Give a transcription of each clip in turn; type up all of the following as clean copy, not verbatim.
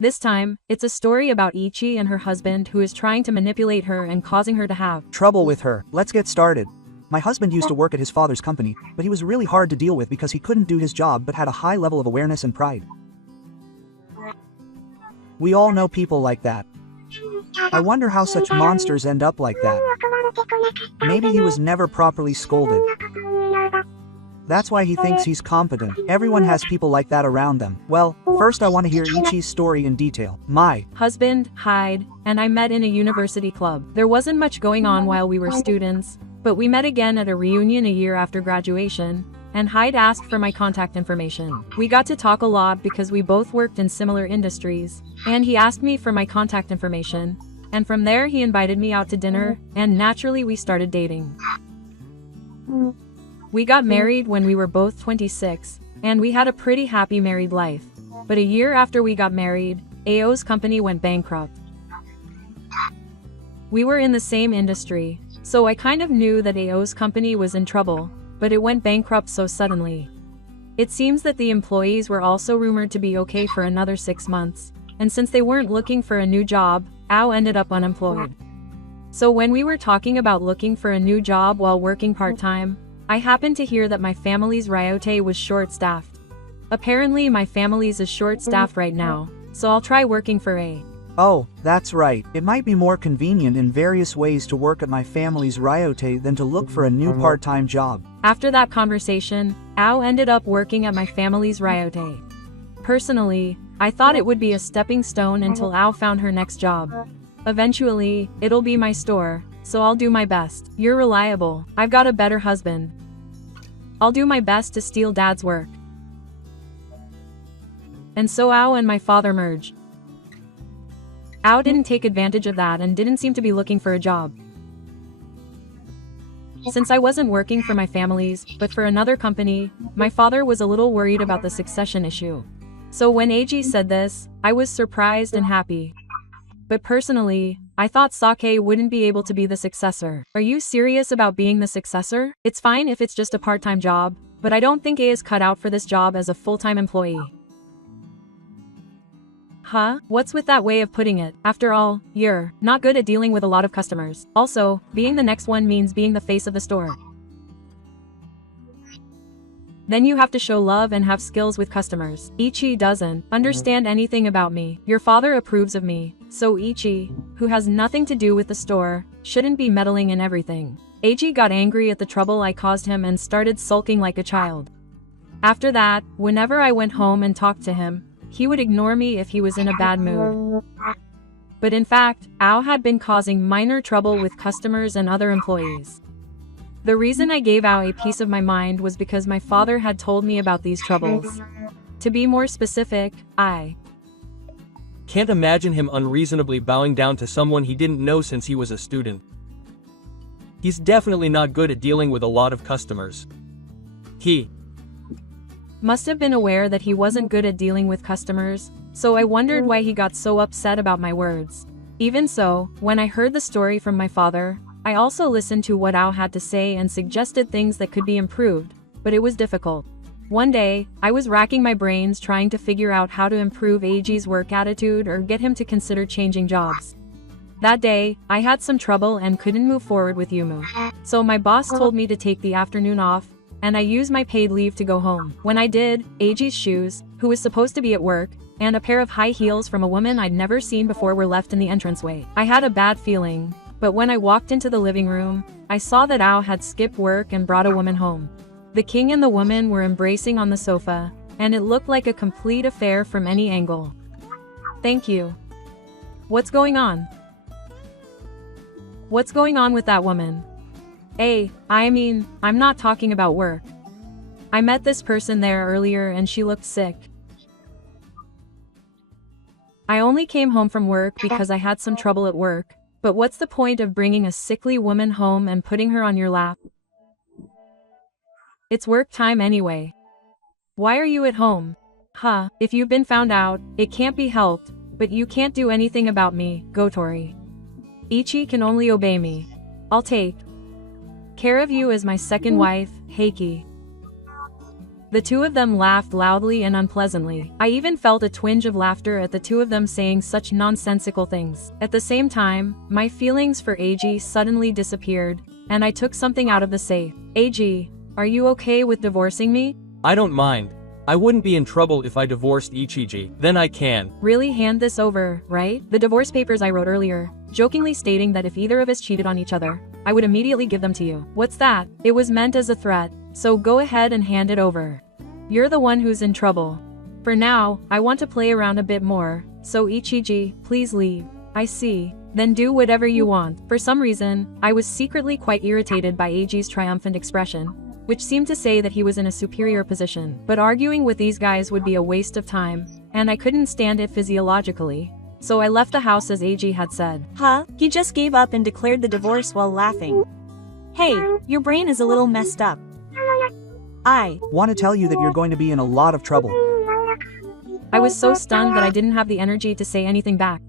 This time, it's a story about Ichi and her husband who is trying to manipulate her and causing her to have trouble with her. Let's get started. My husband used to work at his father's company, but he was really hard to deal with because he couldn't do his job but had a high level of awareness and pride. We all know people like that. I wonder how such monsters end up like that. Maybe he was never properly scolded. That's why he thinks he's competent. Everyone has people like that around them. Well, first I want to hear Ichi's story in detail. My husband, Hyde, and I met in a university club. There wasn't much going on while we were students, but we met again at a reunion a year after graduation, and Hyde asked for my contact information. We got to talk a lot because we both worked in similar industries, and he asked me for my contact information, and from there he invited me out to dinner, and naturally we started dating. We got married when we were both 26, and we had a pretty happy married life. But a year after we got married, AO's company went bankrupt. We were in the same industry, so I kind of knew that AO's company was in trouble, but it went bankrupt so suddenly. It seems that the employees were also rumored to be okay for another 6 months, and since they weren't looking for a new job, AO ended up unemployed. So when we were talking about looking for a new job while working part-time, I happened to hear that my family's ryote was short-staffed. Apparently my family's is short-staffed right now, so I'll try working for A. Oh, that's right. It might be more convenient in various ways to work at my family's ryote than to look for a new part-time job. After that conversation, AO ended up working at my family's ryote. Personally, I thought it would be a stepping stone until AO found her next job. Eventually, it'll be my store, so I'll do my best. You're reliable. I've got a better husband. I'll do my best to steal Dad's work. And so AO and my father merged. AO didn't take advantage of that and didn't seem to be looking for a job. Since I wasn't working for my family's, but for another company, my father was a little worried about the succession issue. So when AG said this, I was surprised and happy. But personally, I thought Sake wouldn't be able to be the successor. Are you serious about being the successor? It's fine if it's just a part-time job, but I don't think A is cut out for this job as a full-time employee. Huh? What's with that way of putting it? After all, you're not good at dealing with a lot of customers. Also, being the next one means being the face of the store. Then you have to show love and have skills with customers. Ichi doesn't understand anything about me. Your father approves of me, so Ichi, who has nothing to do with the store, shouldn't be meddling in everything. Eiji got angry at the trouble I caused him and started sulking like a child. After that, whenever I went home and talked to him, he would ignore me if he was in a bad mood. But in fact, AO had been causing minor trouble with customers and other employees. The reason I gave AO a piece of my mind was because my father had told me about these troubles. To be more specific, I can't imagine him unreasonably bowing down to someone he didn't know since he was a student. He's definitely not good at dealing with a lot of customers. He must have been aware that he wasn't good at dealing with customers, so I wondered why he got so upset about my words. Even so, when I heard the story from my father, I also listened to what AO had to say and suggested things that could be improved, but it was difficult. One day, I was racking my brains trying to figure out how to improve Eiji's work attitude or get him to consider changing jobs. That day, I had some trouble and couldn't move forward with Yumu. So my boss told me to take the afternoon off, and I used my paid leave to go home. When I did, Eiji's shoes, who was supposed to be at work, and a pair of high heels from a woman I'd never seen before were left in the entranceway. I had a bad feeling, but when I walked into the living room, I saw that AO had skipped work and brought a woman home. The king and the woman were embracing on the sofa, and it looked like a complete affair from any angle. Thank you. What's going on? What's going on with that woman? I mean, I'm not talking about work. I met this person there earlier and she looked sick. I only came home from work because I had some trouble at work, but what's the point of bringing a sickly woman home and putting her on your lap? It's work time anyway. Why are you at home? If you've been found out, it can't be helped, but you can't do anything about me, Gotori. Ichi can only obey me. I'll take care of you as my second wife, Heiki. The two of them laughed loudly and unpleasantly. I even felt a twinge of laughter at the two of them saying such nonsensical things. At the same time, my feelings for AG suddenly disappeared, and I took something out of the safe. AG, are you okay with divorcing me? I don't mind. I wouldn't be in trouble if I divorced Ichiji. Then I can. Really hand this over, right? The divorce papers I wrote earlier, jokingly stating that if either of us cheated on each other, I would immediately give them to you. What's that? It was meant as a threat, so go ahead and hand it over. You're the one who's in trouble. For now, I want to play around a bit more, so Ichiji, please leave. I see. Then do whatever you want. For some reason, I was secretly quite irritated by AG's triumphant expression, which seemed to say that he was in a superior position. But arguing with these guys would be a waste of time, and I couldn't stand it physiologically. So I left the house as AG had said. Huh? He just gave up and declared the divorce while laughing. Hey, your brain is a little messed up. I Want to tell you that you're going to be in a lot of trouble. I was so stunned that I didn't have the energy to say anything back.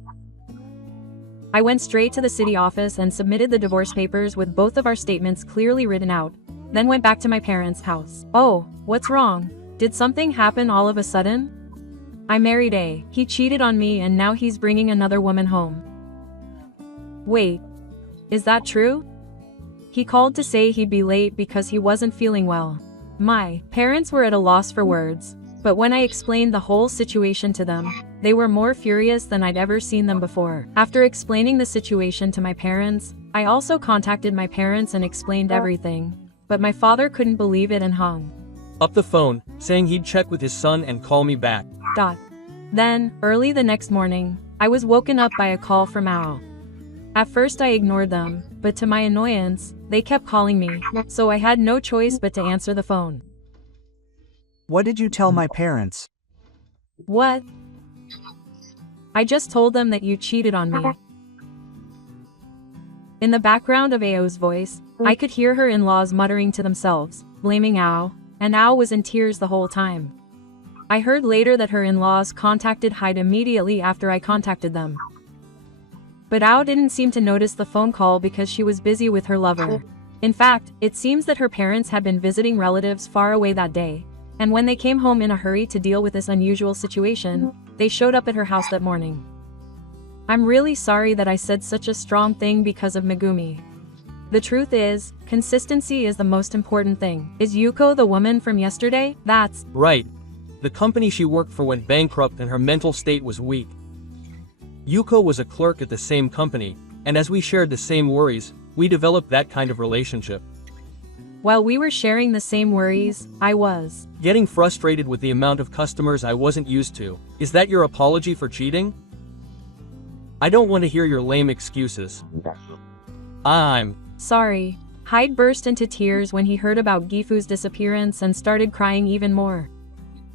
I went straight to the city office and submitted the divorce papers with both of our statements clearly written out, then went back to my parents' house. Oh, what's wrong? Did something happen all of a sudden? I married A. He cheated on me and now he's bringing another woman home. Wait. Is that true? He called to say he'd be late because he wasn't feeling well. My parents were at a loss for words, but when I explained the whole situation to them, they were more furious than I'd ever seen them before. After explaining the situation to my parents, I also contacted my parents and explained everything, but my father couldn't believe it and hung Up the phone, saying he'd check with his son and call me back. Then, early the next morning, I was woken up by a call from Ao. At first I ignored them, but to my annoyance, they kept calling me, so I had no choice but to answer the phone. What did you tell my parents? What? I just told them that you cheated on me. In the background of Ao's voice, I could hear her in-laws muttering to themselves, blaming Ao, and Ao was in tears the whole time. I heard later that her in-laws contacted Hyde immediately after I contacted them. But Ao didn't seem to notice the phone call because she was busy with her lover. In fact, it seems that her parents had been visiting relatives far away that day, and when they came home in a hurry to deal with this unusual situation, they showed up at her house that morning. I'm really sorry that I said such a strong thing because of Megumi. The truth is, consistency is the most important thing. Is Yuko the woman from yesterday? That's Right. The company she worked for went bankrupt and her mental state was weak. Yuko was a clerk at the same company, and as we shared the same worries, we developed that kind of relationship. While we were sharing the same worries, I was Getting frustrated with the amount of customers I wasn't used to. Is that your apology for cheating? I don't want to hear your lame excuses. I'm sorry. Hyde burst into tears when he heard about Gifu's disappearance and started crying even more.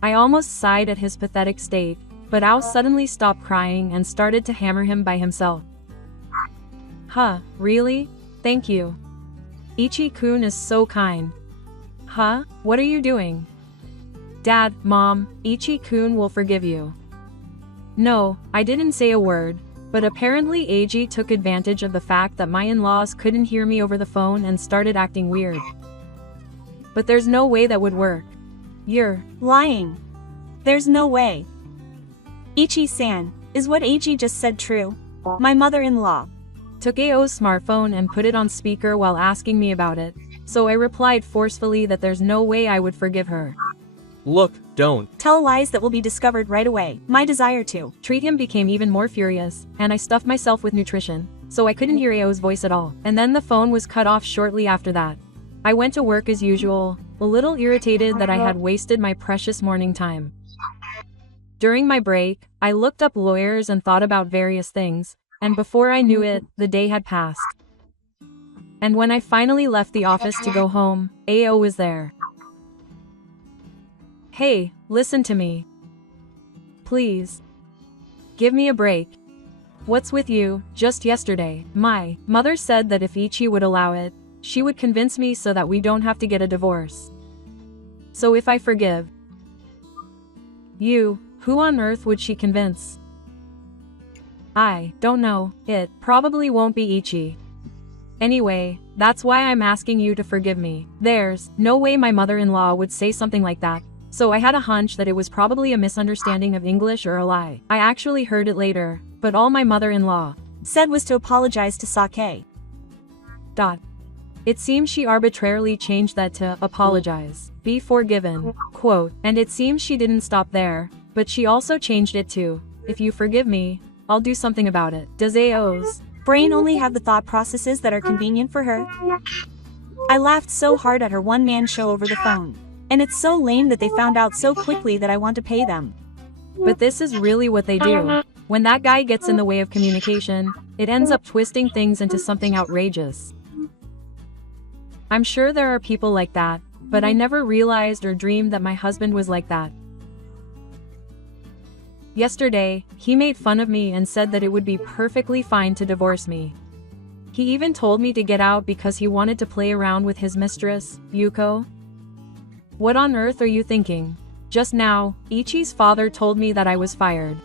I almost sighed at his pathetic state, but Ao suddenly stopped crying and started to hammer him by himself. Huh, really? Thank you. Ichi-kun is so kind. Huh? What are you doing? Dad, Mom, Ichi-kun will forgive you. No, I didn't say a word, but apparently AG took advantage of the fact that my in-laws couldn't hear me over the phone and started acting weird. But there's no way that would work. You're lying. There's no way. Ichi-san, is what AG just said true? My mother-in-law took Ao's smartphone and put it on speaker while asking me about it, so I replied forcefully that there's no way I would forgive her. Look, don't tell lies that will be discovered right away. My desire to treat him became even more furious, and I stuffed myself with nutrition, so I couldn't hear Ao's voice at all. And then the phone was cut off shortly after that. I went to work as usual, a little irritated that I had wasted my precious morning time. During my break, I looked up lawyers and thought about various things, and before I knew it, the day had passed. And when I finally left the office to go home, Ao was there. Hey, listen to me. Please. Give me a break. What's with you? Just yesterday, my mother said that if Ichi would allow it, she would convince me so that we don't have to get a divorce. So if I forgive you, who on earth would she convince? I don't know. It probably won't be Ichi. Anyway, that's why I'm asking you to forgive me. There's no way my mother-in-law would say something like that, so I had a hunch that it was probably a misunderstanding of English or a lie. I actually heard it later, but all my mother-in-law said was to apologize to Sake. It seems she arbitrarily changed that to apologize, be forgiven, quote, and it seems she didn't stop there, but she also changed it to, if you forgive me, I'll do something about it. Does AO's brain only have the thought processes that are convenient for her? I laughed so hard at her one-man show over the phone. And it's so lame that they found out so quickly that I want to pay them. But this is really what they do. When that guy gets in the way of communication, it ends up twisting things into something outrageous. I'm sure there are people like that, but I never realized or dreamed that my husband was like that. Yesterday, he made fun of me and said that it would be perfectly fine to divorce me. He even told me to get out because he wanted to play around with his mistress, Yuko. What on earth are you thinking? Just now, Ichi's father told me that I was fired.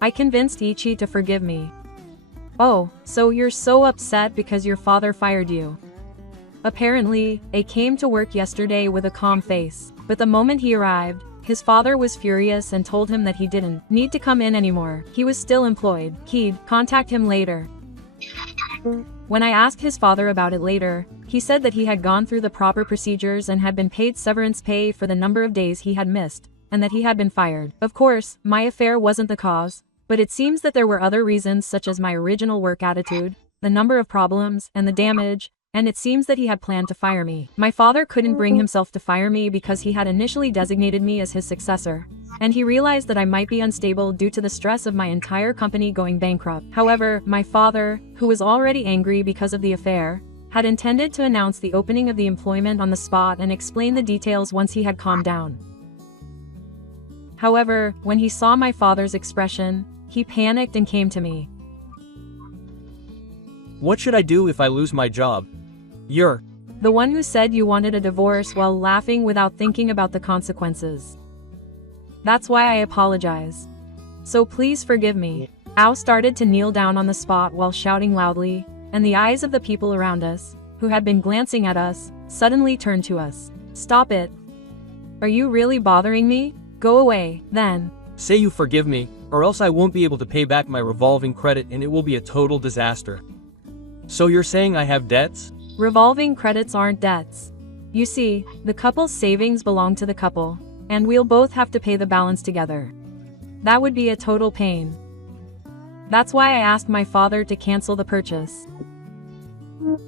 I convinced Ichi to forgive me. Oh, so you're so upset because your father fired you. Apparently, A came to work yesterday with a calm face, but the moment he arrived, his father was furious and told him that he didn't need to come in anymore. He was still employed. He'd contact him later. When I asked his father about it later, he said that he had gone through the proper procedures and had been paid severance pay for the number of days he had missed, and that he had been fired. Of course, my affair wasn't the cause, but it seems that there were other reasons such as my original work attitude, the number of problems, and the damage, and it seems that he had planned to fire me. My father couldn't bring himself to fire me because he had initially designated me as his successor, and he realized that I might be unstable due to the stress of my entire company going bankrupt. However, my father, who was already angry because of the affair, had intended to announce the opening of the employment on the spot and explain the details once he had calmed down. However, when he saw my father's expression, he panicked and came to me. What should I do if I lose my job? You're the one who said you wanted a divorce while laughing without thinking about the consequences. That's why I apologize. So please forgive me. Ao started to kneel down on the spot while shouting loudly, and the eyes of the people around us, who had been glancing at us, suddenly turned to us. Stop it. Are you really bothering me? Go away, then. say you forgive me, or else I won't be able to pay back my revolving credit and it will be a total disaster. So you're saying I have debts? Revolving credits aren't debts. You see, the couple's savings belong to the couple, and we'll both have to pay the balance together. That would be a total pain. That's why I asked my father to cancel the purchase.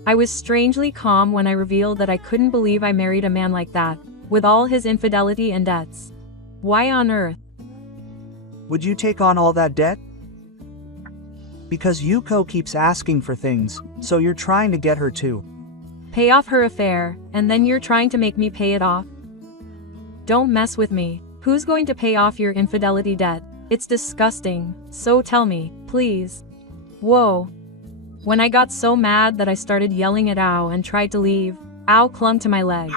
I was strangely calm when I revealed that I couldn't believe I married a man like that, with all his infidelity and debts. Why on earth? Would you take on all that debt? Because Yuko keeps asking for things, so you're trying to get her to Pay off her affair, and then you're trying to make me pay it off? Don't mess with me. Who's going to pay off your infidelity debt? It's disgusting, so tell me, please. Whoa. When I got so mad that I started yelling at Ao and tried to leave, Ao clung to my leg.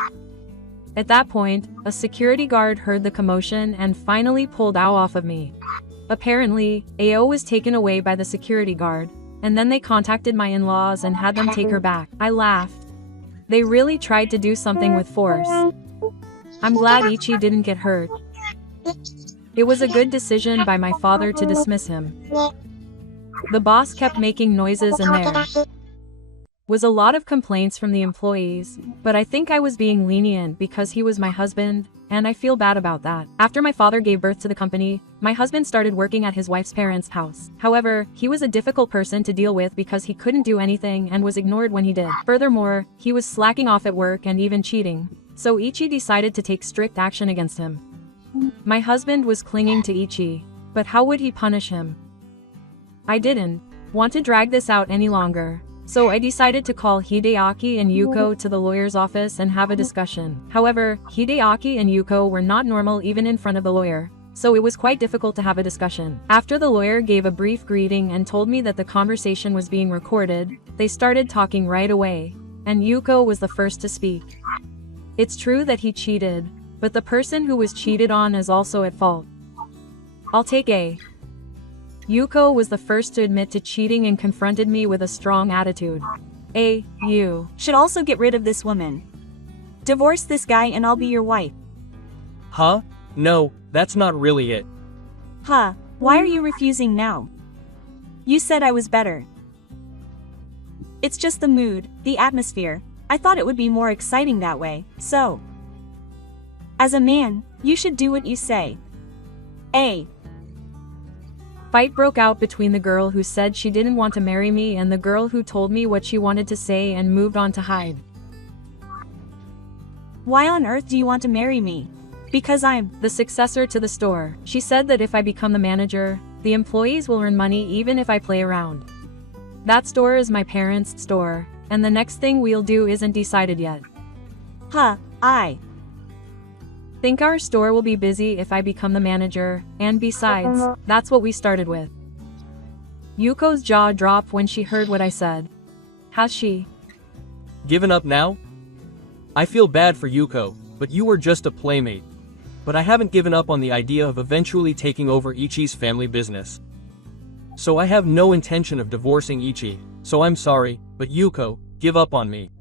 At that point, a security guard heard the commotion and finally pulled Ao off of me. Apparently, Ao was taken away by the security guard, and then they contacted my in-laws and had them take her back. I laughed. They really tried to do something with force. I'm glad Ichi didn't get hurt. It was a good decision by my father to dismiss him. The boss kept making noises and there was a lot of complaints from the employees, but I think I was being lenient because he was my husband, and I feel bad about that. After my father gave birth to the company, my husband started working at his wife's parents' house. However, he was a difficult person to deal with because he couldn't do anything and was ignored when he did. Furthermore, he was slacking off at work and even cheating, so Ichi decided to take strict action against him. My husband was clinging to Ichi, but how would he punish him? I didn't want to drag this out any longer, so I decided to call Hideaki and Yuko to the lawyer's office and have a discussion. However, Hideaki and Yuko were not normal even in front of the lawyer, so it was quite difficult to have a discussion. After the lawyer gave a brief greeting and told me that the conversation was being recorded, they started talking right away, and Yuko was the first to speak. It's true that he cheated, but the person who was cheated on is also at fault. I'll take A. Yuko was the first to admit to cheating and confronted me with a strong attitude. You should also get rid of this woman. Divorce this guy and I'll be your wife. Huh? No, that's not really it. Huh, why are you refusing now? You said I was better. It's just the mood, the atmosphere. I thought it would be more exciting that way, so. As a man, you should do what you say. A. Fight broke out between the girl who said she didn't want to marry me and the girl who told me what she wanted to say and moved on to hide. Why on earth do you want to marry me? Because I'm the successor to the store. She said that if I become the manager, the employees will earn money even if I play around. That store is my parents' store, and the next thing we'll do isn't decided yet. Huh, I think our store will be busy if I become the manager, and besides, that's what we started with. Yuko's jaw dropped when she heard what I said. Has she given up now? I feel bad for Yuko, but you were just a playmate. But I haven't given up on the idea of eventually taking over Ichi's family business. So I have no intention of divorcing Ichi, so I'm sorry, but Yuko, give up on me.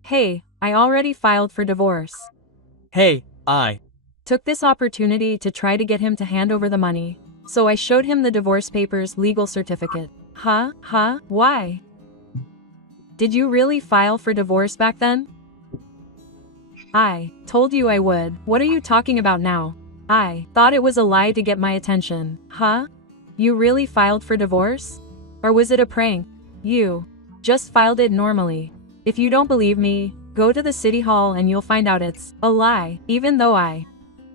Hey, I already filed for divorce. Hey, I took this opportunity to try to get him to hand over the money, so I showed him the divorce papers' legal certificate. Huh? Why? Did you really file for divorce back then? I told you I would. What are you talking about now? I thought it was a lie to get my attention. Huh? You really filed for divorce? Or was it a prank? You just filed it normally. If you don't believe me, go to the city hall and you'll find out it's a lie. Even though I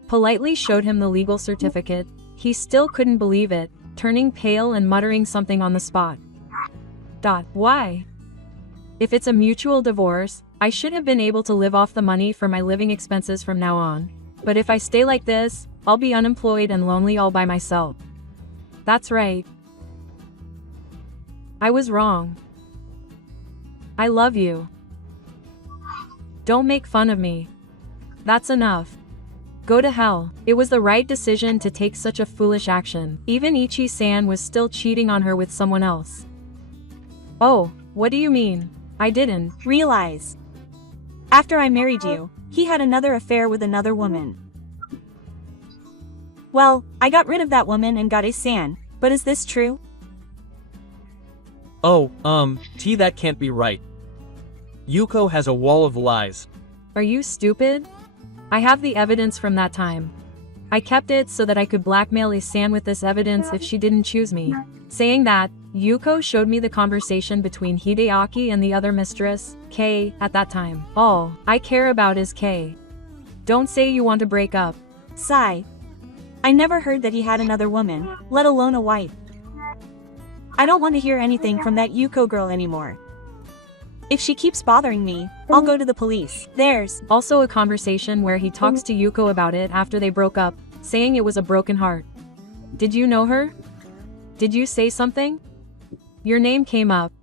politely showed him the legal certificate, he still couldn't believe it, turning pale and muttering something on the spot. Why? If it's a mutual divorce, I should have been able to live off the money for my living expenses from now on. But if I stay like this, I'll be unemployed and lonely all by myself. That's right. I was wrong. I love you. Don't make fun of me. That's enough. Go to hell. It was the right decision to take such a foolish action. Even Ichi-san was still cheating on her with someone else. Oh, what do you mean? I didn't realize. After I married you, he had another affair with another woman. Well, I got rid of that woman and got a san, but is this true? Oh, that can't be right. Yuko has a wall of lies. Are you stupid? I have the evidence from that time. I kept it so that I could blackmail Isan with this evidence if she didn't choose me. Saying that, Yuko showed me the conversation between Hideaki and the other mistress, Kei, at that time. All I care about is Kei. Don't say you want to break up. Sigh. I never heard that he had another woman, let alone a wife. I don't want to hear anything from that Yuko girl anymore. If she keeps bothering me, I'll go to the police. There's also a conversation where he talks to Yuko about it after they broke up, saying it was a broken heart. Did you know her? Did you say something? Your name came up.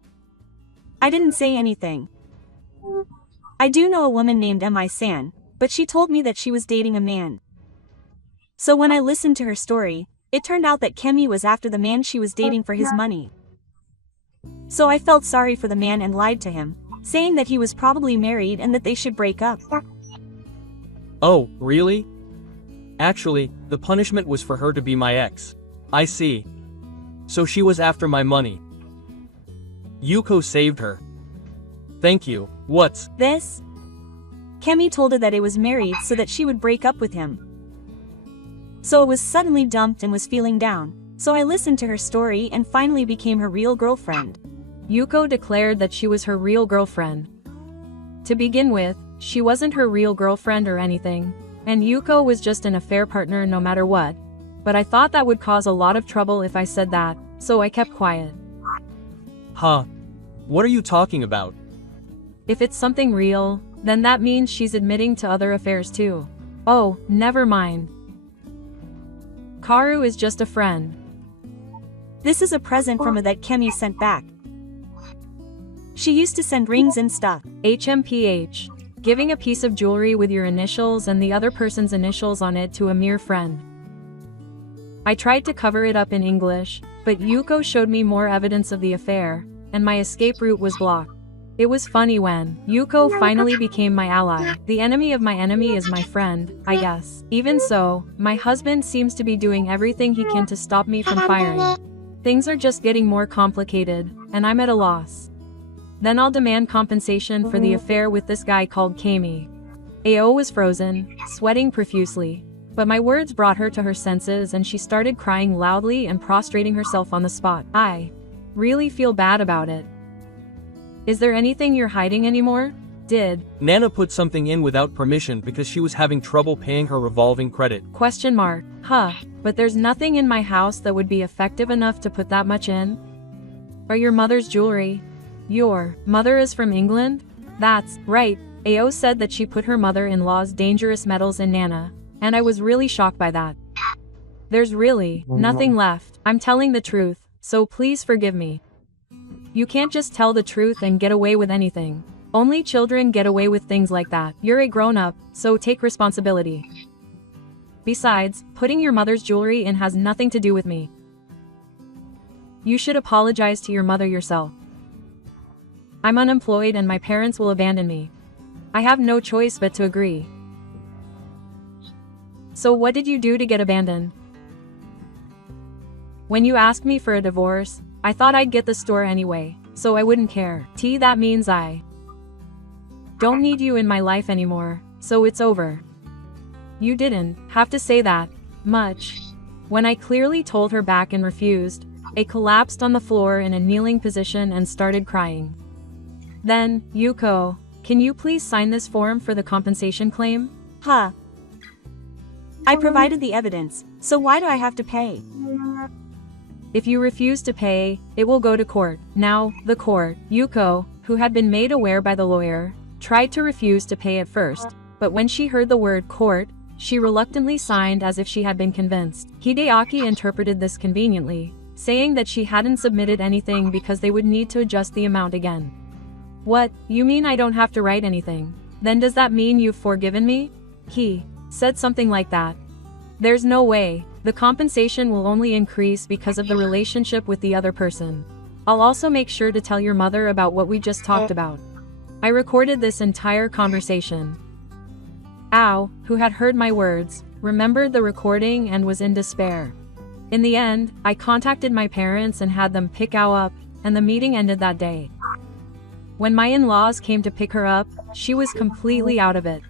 I didn't say anything. I do know a woman named Mi-san, but she told me that she was dating a man. So when I listened to her story, it turned out that Kemi was after the man she was dating for his money. So I felt sorry for the man and lied to him, saying that he was probably married and that they should break up. Oh, really? Actually, the punishment was for her to be my ex. I see. So she was after my money. Yuko saved her. Thank you. What's this? Kemi told her that it was married so that she would break up with him. So it was suddenly dumped and was feeling down, so I listened to her story and finally became her real girlfriend. Yuko declared that she was her real girlfriend. To begin with, she wasn't her real girlfriend or anything, and Yuko was just an affair partner no matter what. But I thought that would cause a lot of trouble if I said that, so I kept quiet. Huh? What are you talking about? If it's something real, then that means she's admitting to other affairs too. Oh, never mind. Karu is just a friend. This is a present from her that Kemi sent back. She used to send rings and stuff. HMPH. Giving a piece of jewelry with your initials and the other person's initials on it to a mere friend. I tried to cover it up in English, but Yuko showed me more evidence of the affair, and my escape route was blocked. It was funny when Yuko finally became my ally. The enemy of my enemy is my friend, I guess. Even so, my husband seems to be doing everything he can to stop me from firing. Things are just getting more complicated, and I'm at a loss. Then I'll demand compensation for the affair with this guy called Kami. Ao was frozen, sweating profusely. But my words brought her to her senses and she started crying loudly and prostrating herself on the spot. I really feel bad about it. Is there anything you're hiding anymore? Did Nana put something in without permission because she was having trouble paying her revolving credit? Question mark. Huh, but there's nothing in my house that would be effective enough to put that much in? Or your mother's jewelry? Your mother is from England? That's right. Ao said that she put her mother-in-law's dangerous metals in Nana, and I was really shocked by that. There's really nothing left. I'm telling the truth, so please forgive me. You can't just tell the truth and get away with anything. Only children get away with things like that. You're a grown-up, so take responsibility. Besides, putting your mother's jewelry in has nothing to do with me. You should apologize to your mother yourself. I'm unemployed and my parents will abandon me. I have no choice but to agree. So what did you do to get abandoned? When you asked me for a divorce, I thought I'd get the store anyway, so I wouldn't care. That means I don't need you in my life anymore, so it's over. You didn't have to say that much. When I clearly told her back and refused, I collapsed on the floor in a kneeling position and started crying. Then, Yuko, can you please sign this form for the compensation claim? Huh. I provided the evidence, so why do I have to pay? If you refuse to pay, it will go to court. Now, the court, Yuko, who had been made aware by the lawyer, tried to refuse to pay at first, but when she heard the word court, she reluctantly signed as if she had been convinced. Hideaki interpreted this conveniently, saying that she hadn't submitted anything because they would need to adjust the amount again. What, you mean I don't have to write anything? Then does that mean you've forgiven me? He said something like that. There's no way. The compensation will only increase because of the relationship with the other person. I'll also make sure to tell your mother about what we just talked about. I recorded this entire conversation. Ao, who had heard my words, remembered the recording and was in despair. In the end, I contacted my parents and had them pick Ao up, and the meeting ended that day. When my in-laws came to pick her up, she was completely out of it.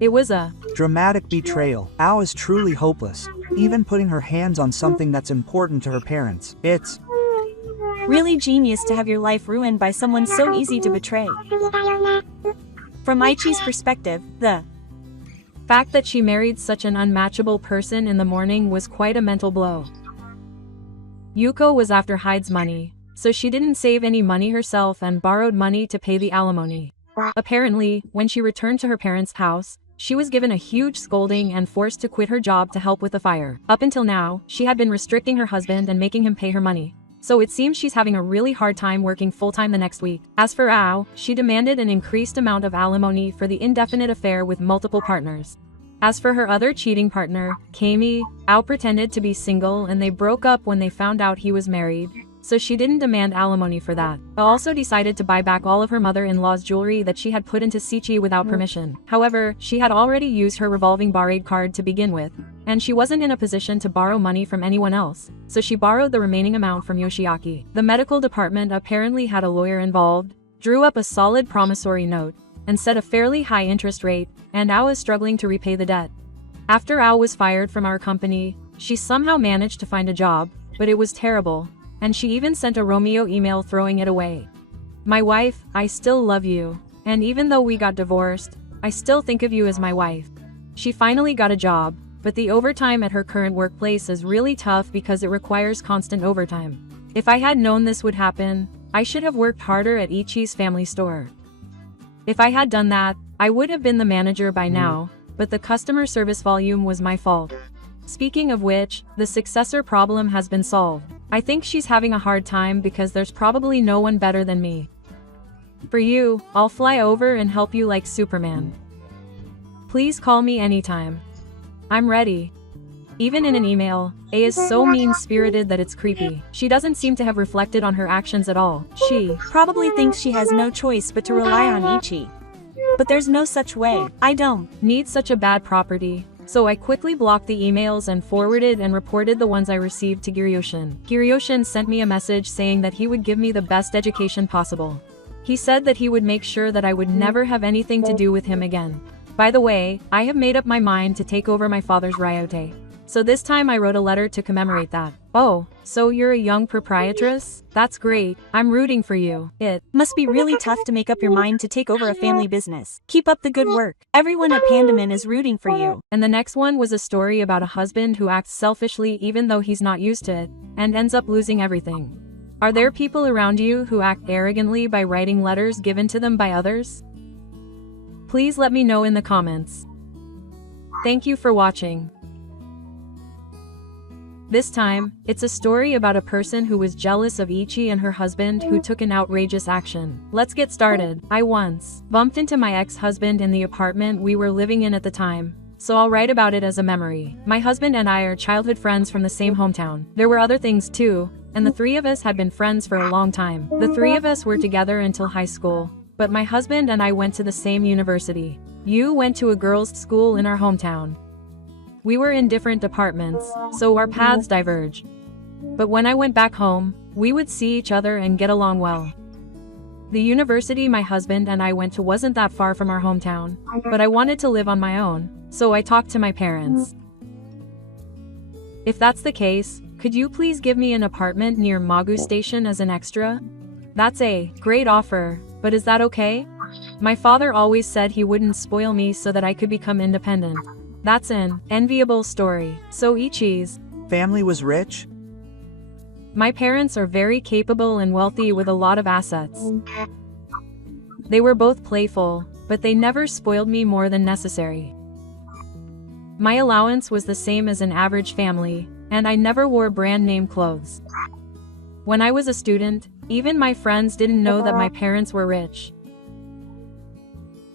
It was a dramatic betrayal. Ao is truly hopeless, even putting her hands on something that's important to her parents. It's really genius to have your life ruined by someone so easy to betray. From Aichi's perspective, the fact that she married such an unmatchable person in the morning was quite a mental blow. Yuko was after Hyde's money, so she didn't save any money herself and borrowed money to pay the alimony. Apparently, when she returned to her parents' house, she was given a huge scolding and forced to quit her job to help with the fire. Up until now, she had been restricting her husband and making him pay her money. So it seems she's having a really hard time working full-time the next week. As for Ao, she demanded an increased amount of alimony for the indefinite affair with multiple partners. As for her other cheating partner, Kami, Ao pretended to be single and they broke up when they found out he was married, so she didn't demand alimony for that. Ao also decided to buy back all of her mother-in-law's jewelry that she had put into 2ch without permission. However, she had already used her revolving barrade card to begin with, and she wasn't in a position to borrow money from anyone else, so she borrowed the remaining amount from Yoshiaki. The medical department apparently had a lawyer involved, drew up a solid promissory note, and set a fairly high interest rate, and Ao is struggling to repay the debt. After Ao was fired from our company, she somehow managed to find a job, but it was terrible, and she even sent a Romeo email throwing it away. My wife, I still love you, and even though we got divorced, I still think of you as my wife. She finally got a job, but the overtime at her current workplace is really tough because it requires constant overtime. If I had known this would happen, I should have worked harder at Ichi's family store. If I had done that, I would have been the manager by now, but the customer service volume was my fault. Speaking of which, the successor problem has been solved. I think she's having a hard time because there's probably no one better than me. For you, I'll fly over and help you like Superman. Please call me anytime. I'm ready. Even in an email, A is so mean-spirited that it's creepy. She doesn't seem to have reflected on her actions at all. She Probably thinks she has no choice but to rely on Ichi. But there's no such way. I don't need such a bad property. So I quickly blocked the emails and forwarded and reported the ones I received to Giryoshin. Giryoshin sent me a message saying that he would give me the best education possible. He said that he would make sure that I would never have anything to do with him again. By the way, I have made up my mind to take over my father's ryote. So this time I wrote a letter to commemorate that. Oh, so you're a young proprietress? That's great. I'm rooting for you. It must be really tough to make up your mind to take over a family business. Keep up the good work. Everyone at Pandaman is rooting for you. And the next one was a story about a husband who acts selfishly even though he's not used to it, and ends up losing everything. Are there people around you who act arrogantly by writing letters given to them by others? Please let me know in the comments. Thank you for watching. This time, it's a story about a person who was jealous of Ichi and her husband who took an outrageous action. Let's get started. I once bumped into my ex-husband in the apartment we were living in at the time, so I'll write about it as a memory. My husband and I are childhood friends from the same hometown. There were other things too, and the three of us had been friends for a long time. The three of us were together until high school, but my husband and I went to the same university. You went to a girls' school in our hometown. We were in different departments, so our paths diverged. But when I went back home, we would see each other and get along well. The university my husband and I went to wasn't that far from our hometown, but I wanted to live on my own, so I talked to my parents. If that's the case, could you please give me an apartment near Magu Station as an extra? That's a great offer, but is that okay? My father always said he wouldn't spoil me so that I could become independent. That's an enviable story. So Ichi's family was rich? My parents are very capable and wealthy with a lot of assets. They were both playful, but they never spoiled me more than necessary. My allowance was the same as an average family, and I never wore brand name clothes. When I was a student, even my friends didn't know that my parents were rich.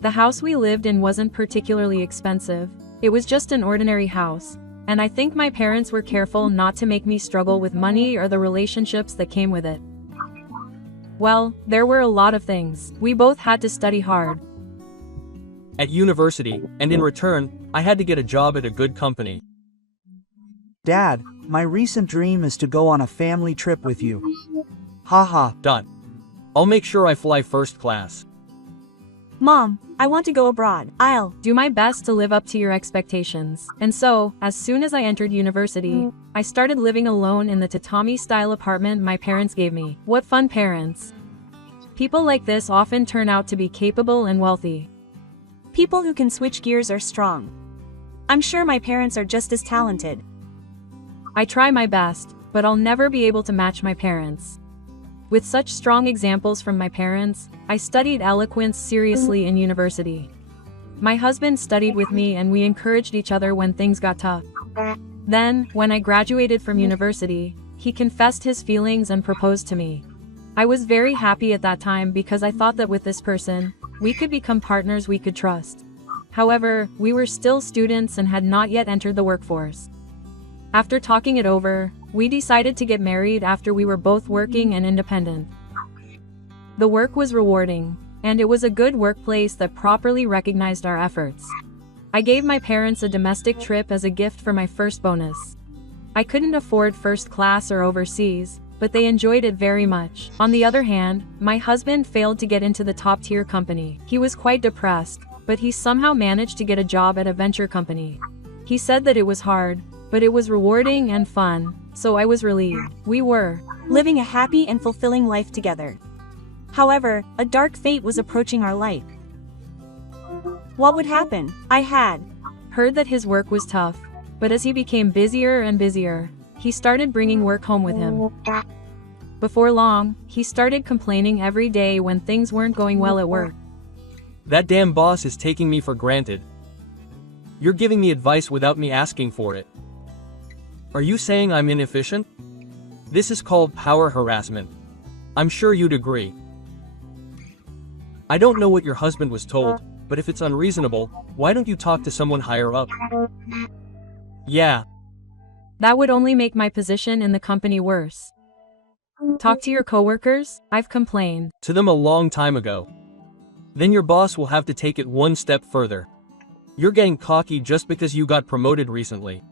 The house we lived in wasn't particularly expensive. It was just an ordinary house, and I think my parents were careful not to make me struggle with money or the relationships that came with it. Well, there were a lot of things. We both had to study hard. At university, and in return, I had to get a job at a good company. Dad, my recent dream is to go on a family trip with you. Haha. I'll make sure I fly first class. Mom, I want to go abroad. I'll do my best to live up to your expectations. And so, as soon as I entered university, I started living alone in the tatami-style apartment my parents gave me. What fun parents. People like this often turn out to be capable and wealthy. People who can switch gears are strong. I'm sure my parents are just as talented. I try my best, but I'll never be able to match my parents. With such strong examples from my parents, I studied eloquence seriously in university. My husband studied with me and we encouraged each other when things got tough. Then, when I graduated from university, he confessed his feelings and proposed to me. I was very happy at that time because I thought that with this person, we could become partners we could trust. However, we were still students and had not yet entered the workforce. After talking it over, we decided to get married after we were both working and independent. The work was rewarding, and it was a good workplace that properly recognized our efforts. I gave my parents a domestic trip as a gift for my first bonus. I couldn't afford first class or overseas, but they enjoyed it very much. On the other hand, my husband failed to get into the top-tier company. He was quite depressed, but he somehow managed to get a job at a venture company. He said that it was hard, but it was rewarding and fun, so I was relieved. We were living a happy and fulfilling life together. However, a dark fate was approaching our life. What would happen? I had heard that his work was tough, but as he became busier and busier, he started bringing work home with him. Before long, he started complaining every day when things weren't going well at work. That damn boss is taking me for granted. You're giving me advice without me asking for it. Are you saying I'm inefficient? This is called power harassment. I'm sure you'd agree. I don't know what your husband was told, but if it's unreasonable, why don't you talk to someone higher up? Yeah. That would only make my position in the company worse. Talk to your coworkers? I've complained to them a long time ago. Then your boss will have to take it one step further. You're getting cocky just because you got promoted recently.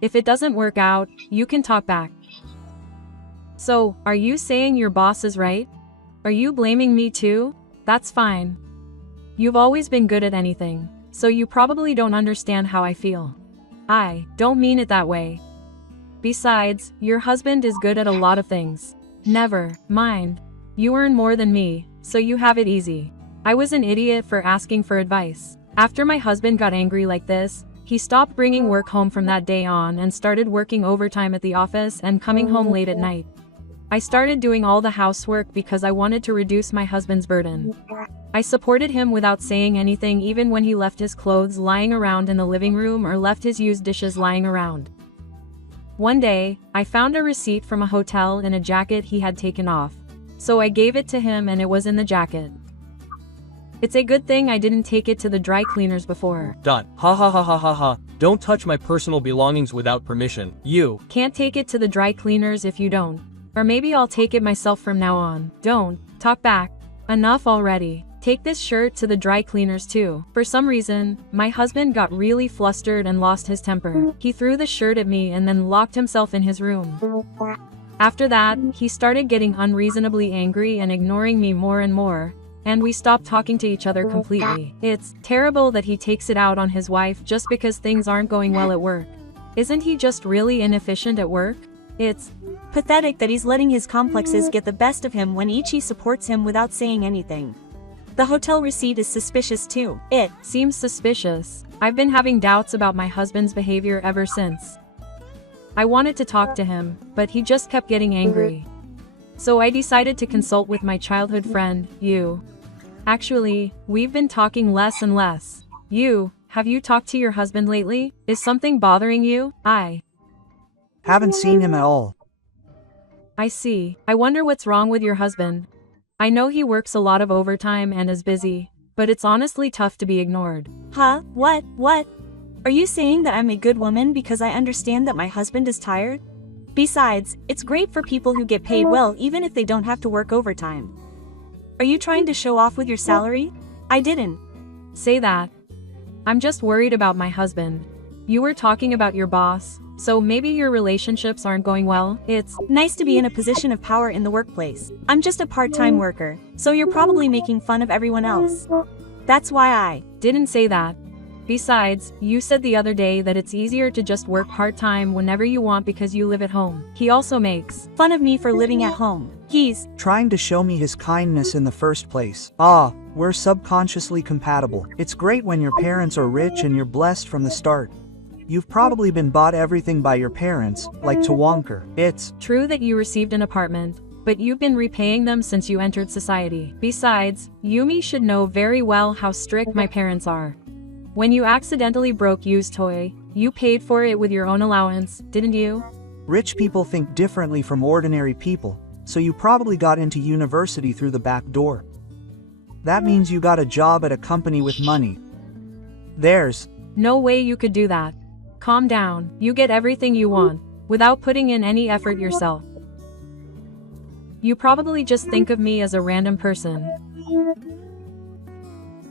If it doesn't work out, you can talk back. So, are you saying your boss is right? Are you blaming me too? That's fine. You've always been good at anything, so you probably don't understand how I feel. I don't mean it that way. Besides, your husband is good at a lot of things. Never mind. You earn more than me, so you have it easy. I was an idiot for asking for advice. After my husband got angry like this, he stopped bringing work home from that day on and started working overtime at the office and coming home late at night. I started doing all the housework because I wanted to reduce my husband's burden. I supported him without saying anything even when he left his clothes lying around in the living room or left his used dishes lying around. One day, I found a receipt from a hotel in a jacket he had taken off. So I gave it to him and it was in the jacket. It's a good thing I didn't take it to the dry cleaners before. Ha ha ha ha ha ha. Don't touch my personal belongings without permission. You can't take it to the dry cleaners if you don't. Or maybe I'll take it myself from now on. Don't talk back. Enough already. Take this shirt to the dry cleaners too. For some reason, my husband got really flustered and lost his temper. He threw the shirt at me and then locked himself in his room. After that, he started getting unreasonably angry and ignoring me more and more, and we stopped talking to each other completely. It's terrible that he takes it out on his wife just because things aren't going well at work. Isn't he just really inefficient at work? It's pathetic that he's letting his complexes get the best of him when Ichi supports him without saying anything. The hotel receipt is suspicious too. It seems suspicious. I've been having doubts about my husband's behavior ever since. I wanted to talk to him, but he just kept getting angry. So I decided to consult with my childhood friend, Yu. Actually, we've been talking less and less. Yu, have you talked to your husband lately? Is something bothering you? I haven't seen him at all. I see. I wonder what's wrong with your husband. I know he works a lot of overtime and is busy, but it's honestly tough to be ignored. Huh? What? Are you saying that I'm a good woman because I understand that my husband is tired? Besides, it's great for people who get paid well even if they don't have to work overtime. Are you trying to show off with your salary? I didn't say that. I'm just worried about my husband. You were talking about your boss, so maybe your relationships aren't going well. It's nice to be in a position of power in the workplace. I'm just a part-time worker, so you're probably making fun of everyone else. That's why I didn't say that. Besides, you said the other day that it's easier to just work part-time whenever you want because you live at home. He also makes fun of me for living at home. He's trying to show me his kindness in the first place. Ah, we're subconsciously compatible. It's great when your parents are rich and you're blessed from the start. You've probably been bought everything by your parents, like Tawonker. It's true that you received an apartment, but you've been repaying them since you entered society. Besides, Yumi should know very well how strict my parents are. When you accidentally broke Yu's toy, you paid for it with your own allowance, didn't you? Rich people think differently from ordinary people, so you probably got into university through the back door. That means you got a job at a company with money. There's no way you could do that. Calm down, you get everything you want, without putting in any effort yourself. You probably just think of me as a random person.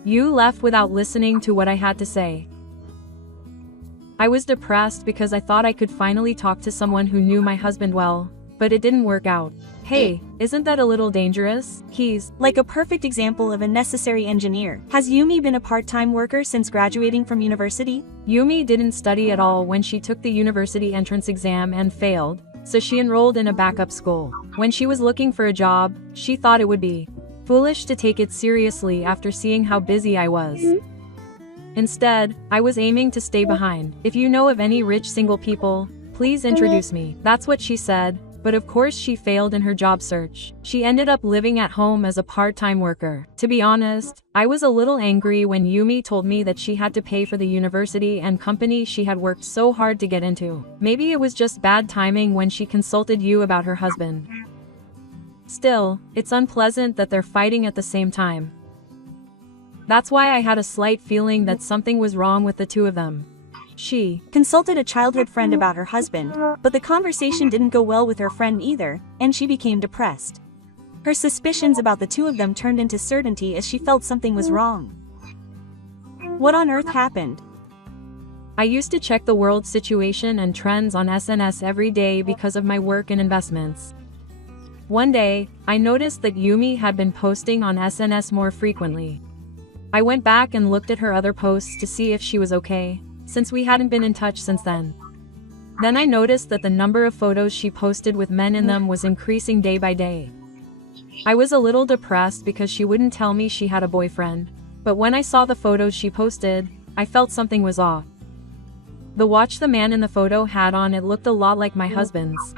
You left without listening to what I had to say. I was depressed because I thought I could finally talk to someone who knew my husband well, but it didn't work out. Hey, isn't that a little dangerous? He's like a perfect example of a necessary engineer. Has Yumi been a part-time worker since graduating from university? Yumi didn't study at all when she took the university entrance exam and failed, so she enrolled in a backup school. When she was looking for a job, she thought it would be foolish to take it seriously after seeing how busy I was. Instead, I was aiming to stay behind. If you know of any rich single people, please introduce me. That's what she said, but of course she failed in her job search. She ended up living at home as a part-time worker. To be honest, I was a little angry when Yumi told me that she had to pay for the university and company she had worked so hard to get into. Maybe it was just bad timing when she consulted you about her husband. Still, it's unpleasant that they're fighting at the same time. That's why I had a slight feeling that something was wrong with the two of them. She consulted a childhood friend about her husband, but the conversation didn't go well with her friend either, and she became depressed. Her suspicions about the two of them turned into certainty as she felt something was wrong. What on earth happened? I used to check the world situation and trends on SNS every day because of my work and investments. One day, I noticed that Yumi had been posting on SNS more frequently. I went back and looked at her other posts to see if she was okay, since we hadn't been in touch since then. Then I noticed that the number of photos she posted with men in them was increasing day by day. I was a little depressed because she wouldn't tell me she had a boyfriend, but when I saw the photos she posted, I felt something was off. The watch the man in the photo had on, it looked a lot like my husband's.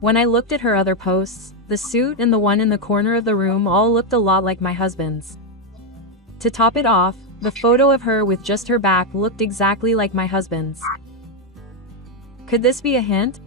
When I looked at her other posts, the suit and the one in the corner of the room all looked a lot like my husband's. To top it off, the photo of her with just her back looked exactly like my husband's. Could this be a hint?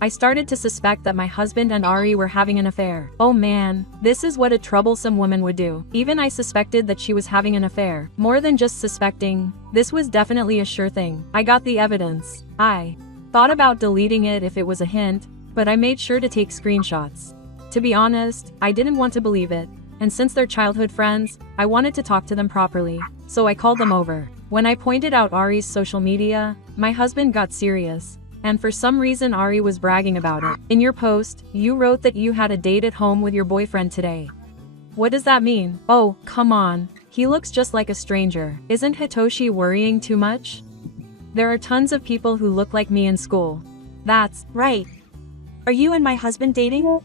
I started to suspect that my husband and Ari were having an affair. Oh man, this is what a troublesome woman would do. Even I suspected that she was having an affair. More than just suspecting, this was definitely a sure thing. I got the evidence. I thought about deleting it if it was a hint, but I made sure to take screenshots. To be honest, I didn't want to believe it, and since they're childhood friends, I wanted to talk to them properly, so I called them over. When I pointed out Ari's social media, my husband got serious. And for some reason Ari was bragging about it. In your post, you wrote that you had a date at home with your boyfriend today. What does that mean? Oh, come on. He looks just like a stranger. Isn't Hitoshi worrying too much? There are tons of people who look like me in school. That's right. Are you and my husband dating?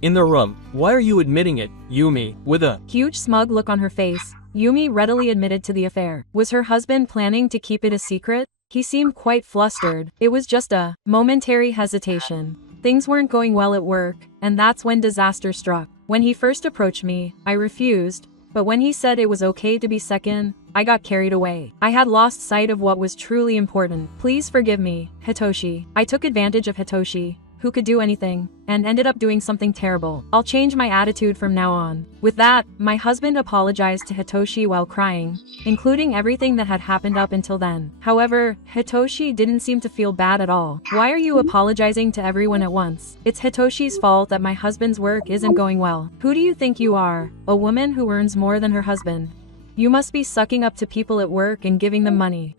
In the room, why are you admitting it, Yumi, with a huge smug look on her face? Yumi readily admitted to the affair. Was her husband planning to keep it a secret? He seemed quite flustered. It was just a momentary hesitation. Things weren't going well at work, and that's when disaster struck. When he first approached me, I refused, but when he said it was okay to be second, I got carried away. I had lost sight of what was truly important. Please forgive me, Hitoshi. I took advantage of Hitoshi, who could do anything, and ended up doing something terrible. I'll change my attitude from now on. With that, my husband apologized to Hitoshi while crying, including everything that had happened up until then. However, Hitoshi didn't seem to feel bad at all. Why are you apologizing to everyone at once? It's Hitoshi's fault that my husband's work isn't going well. Who do you think you are? A woman who earns more than her husband. You must be sucking up to people at work and giving them money.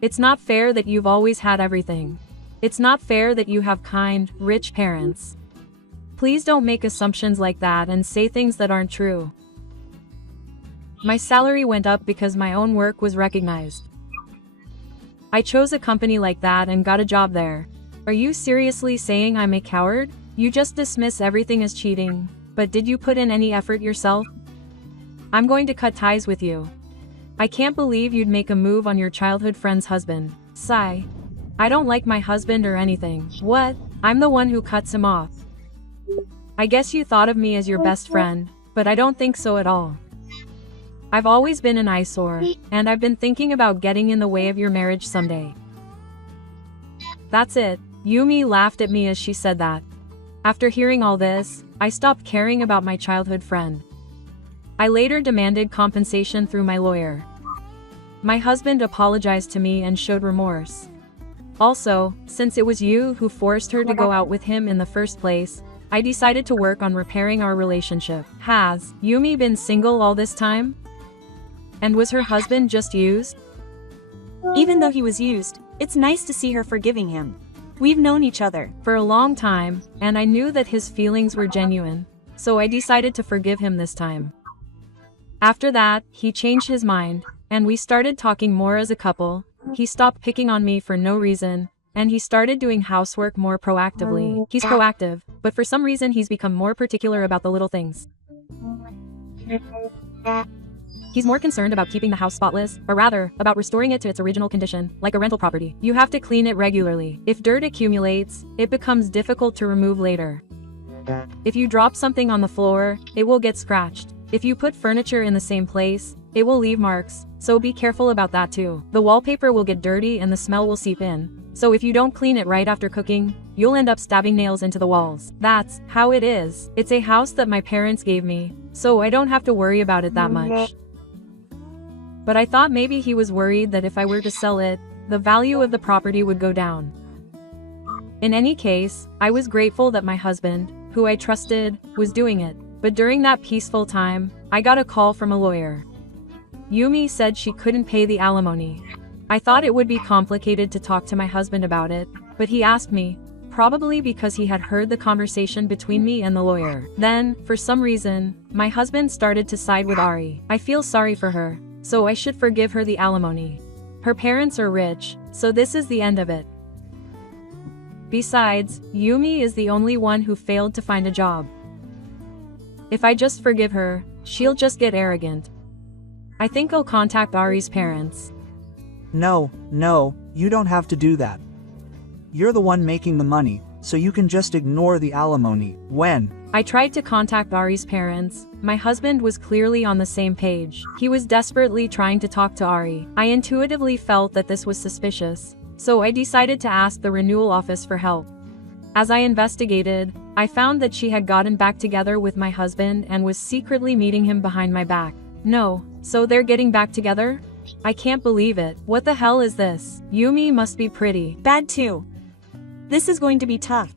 It's not fair that you've always had everything. It's not fair that you have kind, rich parents. Please don't make assumptions like that and say things that aren't true. My salary went up because my own work was recognized. I chose a company like that and got a job there. Are you seriously saying I'm a coward? You just dismiss everything as cheating, but did you put in any effort yourself? I'm going to cut ties with you. I can't believe you'd make a move on your childhood friend's husband. Sigh. I don't like my husband or anything. What? I'm the one who cuts him off. I guess you thought of me as your best friend, but I don't think so at all. I've always been an eyesore, and I've been thinking about getting in the way of your marriage someday. That's it. Yumi laughed at me as she said that. After hearing all this, I stopped caring about my childhood friend. I later demanded compensation through my lawyer. My husband apologized to me and showed remorse. Also, since it was you who forced her to go out with him in the first place, I decided to work on repairing our relationship. Has Yumi been single all this time? And was her husband just used? Even though he was used, it's nice to see her forgiving him. We've known each other for a long time, and I knew that his feelings were genuine, so I decided to forgive him this time. After that, he changed his mind, and we started talking more as a couple. He stopped picking on me for no reason, and he started doing housework more proactively. He's proactive, but for some reason he's become more particular about the little things. He's more concerned about keeping the house spotless, or rather, about restoring it to its original condition, like a rental property. You have to clean it regularly. If dirt accumulates, it becomes difficult to remove later. If you drop something on the floor, it will get scratched. If you put furniture in the same place, it will leave marks, so be careful about that too. The wallpaper will get dirty and the smell will seep in, so if you don't clean it right after cooking, you'll end up stabbing nails into the walls. That's how it is. It's a house that my parents gave me, so I don't have to worry about it that much. But I thought maybe he was worried that if I were to sell it, the value of the property would go down. In any case, I was grateful that my husband, who I trusted, was doing it. But during that peaceful time, I got a call from a lawyer. Yumi said she couldn't pay the alimony. I thought it would be complicated to talk to my husband about it, but he asked me, probably because he had heard the conversation between me and the lawyer. Then, for some reason, my husband started to side with Ari. I feel sorry for her, so I should forgive her the alimony. Her parents are rich, so this is the end of it. Besides, Yumi is the only one who failed to find a job. If I just forgive her, she'll just get arrogant. I think I'll contact Ari's parents. No, you don't have to do that. You're the one making the money, so you can just ignore the alimony. When I tried to contact Ari's parents, my husband was clearly on the same page. He was desperately trying to talk to Ari. I intuitively felt that this was suspicious, so I decided to ask the renewal office for help. As I investigated, I found that she had gotten back together with my husband and was secretly meeting him behind my back. No, so they're getting back together? I can't believe it. What the hell is this? Yumi must be pretty Bad too. This is going to be tough.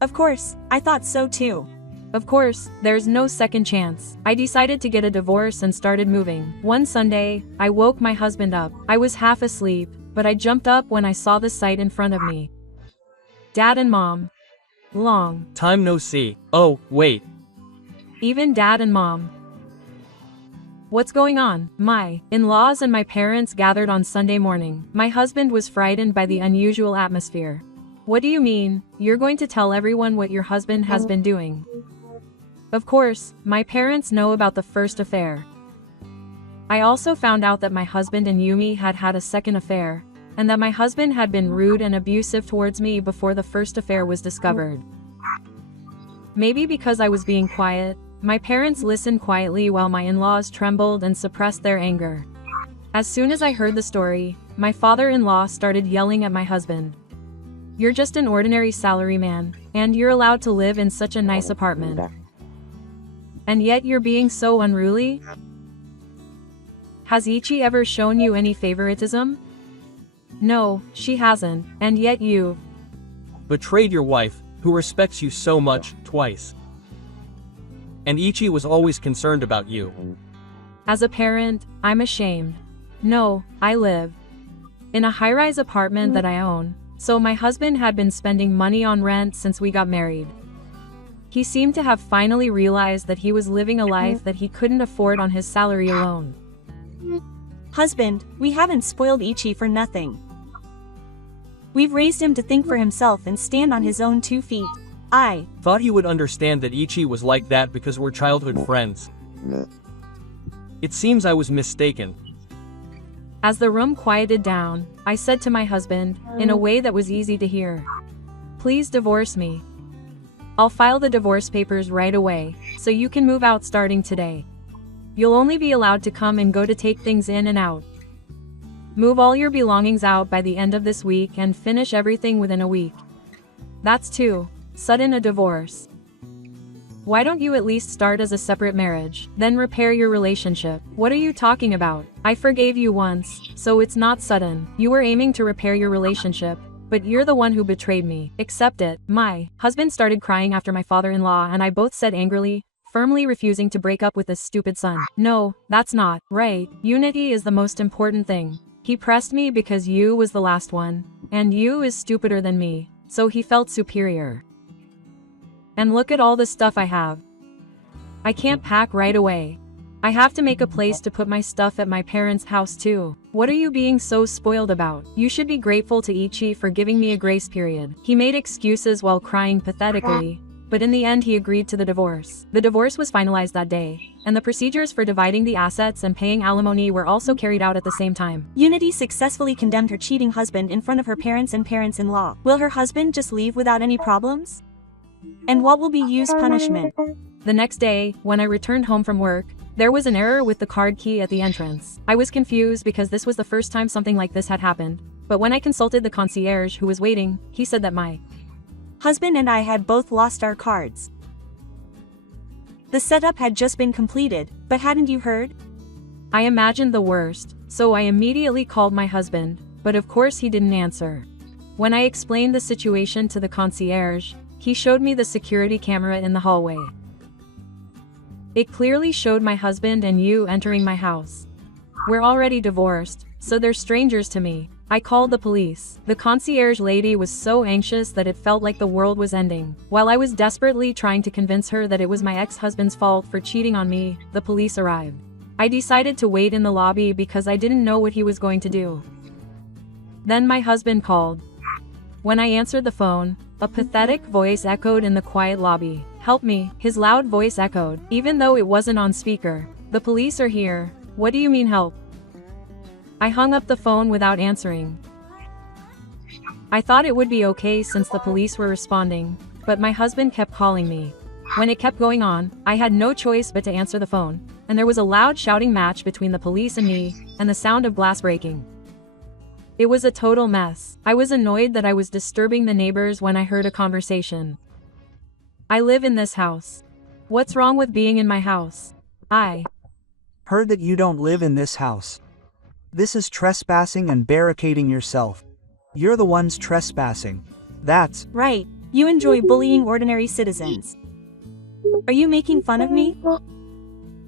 Of course, I thought so too. Of course, there's no second chance. I decided to get a divorce and started moving. One Sunday, I woke my husband up. I was half asleep, but I jumped up when I saw the sight in front of me. Dad and Mom. Long Time no see. Oh, wait. Even Dad and Mom. What's going on? My in-laws and my parents gathered on Sunday morning. My husband was frightened by the unusual atmosphere. What do you mean? You're going to tell everyone what your husband has been doing? Of course, my parents know about the first affair. I also found out that my husband and Yumi had had a second affair, and that my husband had been rude and abusive towards me before the first affair was discovered. Maybe because I was being quiet, my parents listened quietly while my in-laws trembled and suppressed their anger. As soon as I heard the story, my father-in-law started yelling at my husband. You're just an ordinary salaryman, and you're allowed to live in such a nice apartment. And yet you're being so unruly? Has Ichi ever shown you any favoritism? No, she hasn't, and yet you've Betrayed your wife, who respects you so much, twice. And Ichi was always concerned about you. As a parent, I'm ashamed. No, I live in a high-rise apartment that I own, so my husband had been spending money on rent since we got married. He seemed to have finally realized that he was living a life that he couldn't afford on his salary alone. Husband, we haven't spoiled Ichi for nothing. We've raised him to think for himself and stand on his own 2 feet. I Thought he would understand that Ichi was like that because we're childhood friends. It seems I was mistaken. As the room quieted down, I said to my husband, in a way that was easy to hear, "Please divorce me. I'll file the divorce papers right away, so you can move out starting today. You'll only be allowed to come and go to take things in and out. Move all your belongings out by the end of this week and finish everything within a week. That's too sudden a divorce. Why don't you at least start as a separate marriage, then repair your relationship? What are you talking about? I forgave you once, so it's not sudden. You were aiming to repair your relationship, but you're the one who betrayed me. Accept it." My husband started crying after my father-in-law and I both said angrily, firmly refusing to break up with this stupid son. "No, that's not right. Unity is the most important thing. He pressed me because you was the last one, and you is stupider than me, so he felt superior. And look at all the stuff I have. I can't pack right away. I have to make a place to put my stuff at my parents' house too. What are you being so spoiled about? You should be grateful to Ichi for giving me a grace period." He made excuses while crying pathetically, but in the end he agreed to the divorce. The divorce was finalized that day, and the procedures for dividing the assets and paying alimony were also carried out at the same time. Unity successfully condemned her cheating husband in front of her parents and parents-in-law. Will her husband just leave without any problems? And what will be used punishment? The next day, when I returned home from work, there was an error with the card key at the entrance. I was confused because this was the first time something like this had happened, but when I consulted the concierge who was waiting, he said that my husband and I had both lost our cards. The setup had just been completed, but hadn't you heard? I imagined the worst, so I immediately called my husband, but of course he didn't answer. When I explained the situation to the concierge, he showed me the security camera in the hallway. It clearly showed my husband and you entering my house. We're already divorced, so they're strangers to me. I called the police. The concierge lady was so anxious that it felt like the world was ending. While I was desperately trying to convince her that it was my ex-husband's fault for cheating on me, the police arrived. I decided to wait in the lobby because I didn't know what he was going to do. Then my husband called. When I answered the phone, a pathetic voice echoed in the quiet lobby. "Help me," his loud voice echoed, even though it wasn't on speaker. "The police are here. What do you mean help?" I hung up the phone without answering. I thought it would be okay since the police were responding, but my husband kept calling me. When it kept going on, I had no choice but to answer the phone, and there was a loud shouting match between the police and me, and the sound of glass breaking. It was a total mess. I was annoyed that I was disturbing the neighbors when I heard a conversation. "I live in this house. What's wrong with being in my house?" I Heard that you don't live in this house. This is trespassing and barricading yourself. You're the ones trespassing. That's Right, you enjoy bullying ordinary citizens. Are you making fun of me?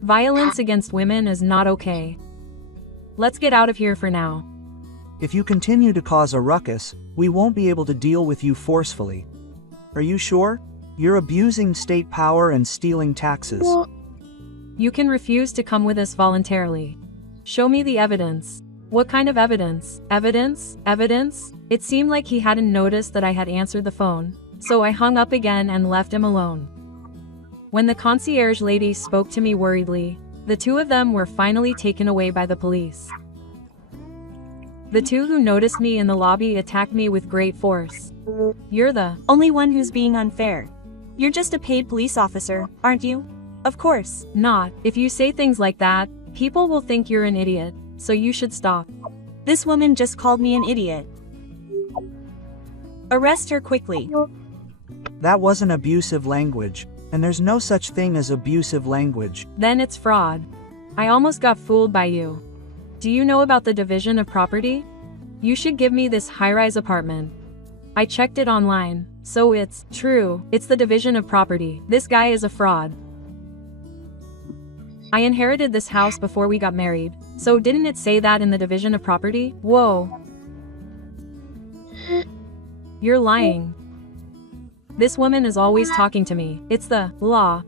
Violence against women is not okay. Let's get out of here for now. If you continue to cause a ruckus, we won't be able to deal with you forcefully. Are you sure? You're abusing state power and stealing taxes. You can refuse to come with us voluntarily. Show me the evidence. What kind of evidence? Evidence? Evidence? It seemed like he hadn't noticed that I had answered the phone, so I hung up again and left him alone. When the concierge lady spoke to me worriedly, the two of them were finally taken away by the police. The two who noticed me in the lobby attacked me with great force. "You're the Only one who's being unfair. You're just a paid police officer, aren't you? Of course. not. If you say things like that, people will think you're an idiot, so you should stop." This woman just called me an idiot. Arrest her quickly. That wasn't abusive language, and there's no such thing as abusive language. Then it's fraud. I almost got fooled by you. Do you know about the division of property? You should give me this high-rise apartment. I checked it online, so it's true. It's the division of property. This guy is a fraud. I inherited this house before we got married, so didn't it say that in the division of property? Whoa. You're lying. This woman is always talking to me. It's the law.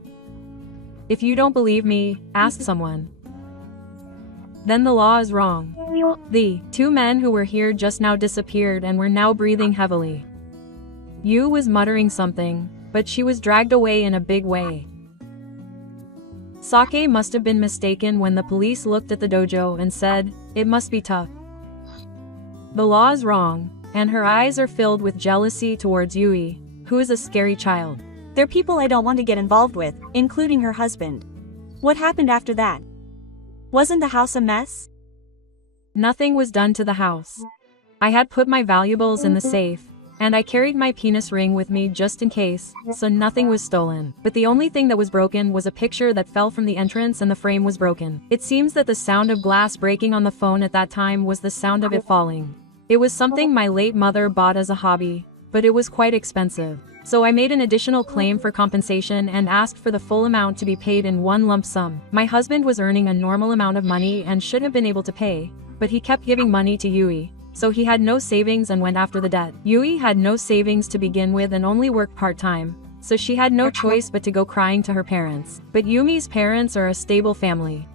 If you don't believe me, ask someone. Then the law is wrong. The two men who were here just now disappeared and were now breathing heavily. Yu was muttering something, but she was dragged away in a big way. Sake must have been mistaken when the police looked at the dojo and said, "It must be tough." The law is wrong, and her eyes are filled with jealousy towards Yui, who is a scary child. They're people I don't want to get involved with, including her husband. What happened after that? Wasn't the house a mess? Nothing was done to the house. I had put my valuables in the safe, and I carried my penis ring with me just in case, so nothing was stolen. But the only thing that was broken was a picture that fell from the entrance and the frame was broken. It seems that the sound of glass breaking on the phone at that time was the sound of it falling. It was something my late mother bought as a hobby, but it was quite expensive. So I made an additional claim for compensation and asked for the full amount to be paid in one lump sum. My husband was earning a normal amount of money and should have been able to pay, but he kept giving money to Yui, so he had no savings and went after the debt. Yui had no savings to begin with and only worked part-time, so she had no choice but to go crying to her parents. But Yumi's parents are a stable family.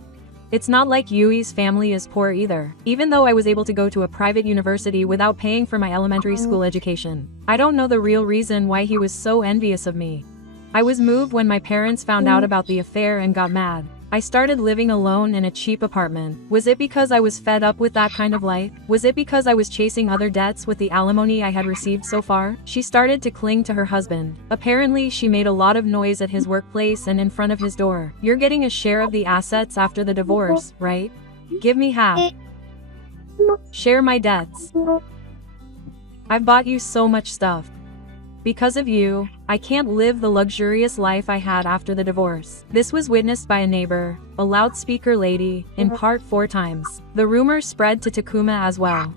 It's not like Yui's family is poor either, even though I was able to go to a private university without paying for my elementary school education. I don't know the real reason why he was so envious of me. I was moved when my parents found out about the affair and got mad. I started living alone in a cheap apartment. Was it because I was fed up with that kind of life? Was it because I was chasing other debts with the alimony I had received so far? She started to cling to her husband. Apparently, she made a lot of noise at his workplace and in front of his door. You're getting a share of the assets after the divorce, right? Give me half. Share my debts. I've bought you so much stuff. Because of you, I can't live the luxurious life I had after the divorce. This was witnessed by a neighbor, a loudspeaker lady, in part 4 times. The rumor spread to Takuma as well.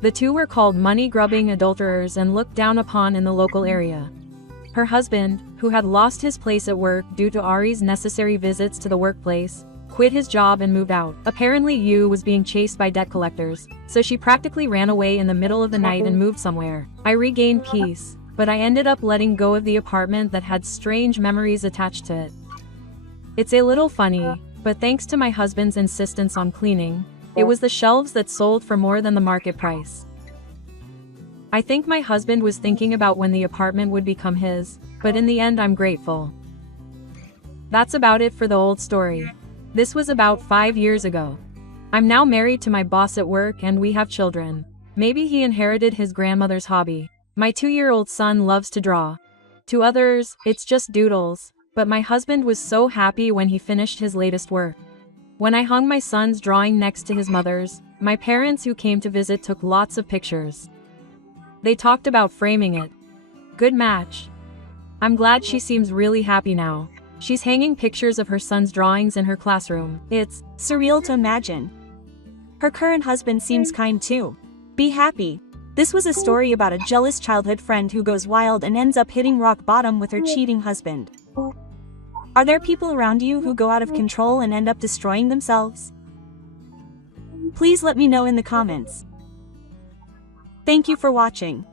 The two were called money-grubbing adulterers and looked down upon in the local area. Her husband, who had lost his place at work due to Ari's necessary visits to the workplace, quit his job and moved out. Apparently Yu was being chased by debt collectors, so she practically ran away in the middle of the night and moved somewhere. I regained peace, but I ended up letting go of the apartment that had strange memories attached to it. It's a little funny, but thanks to my husband's insistence on cleaning, it was the shelves that sold for more than the market price. I think my husband was thinking about when the apartment would become his, but in the end I'm grateful. That's about it for the old story. This was about 5 years ago. I'm now married to my boss at work and we have children. Maybe he inherited his grandmother's hobby. My 2-year-old son loves to draw. To others, it's just doodles, but my husband was so happy when he finished his latest work. When I hung my son's drawing next to his mother's, my parents who came to visit took lots of pictures. They talked about framing it. Good match. I'm glad she seems really happy now. She's hanging pictures of her son's drawings in her classroom. It's surreal to imagine. Her current husband seems kind too. Be happy. This was a story about a jealous childhood friend who goes wild and ends up hitting rock bottom with her cheating husband. Are there people around you who go out of control and end up destroying themselves? Please let me know in the comments. Thank you for watching.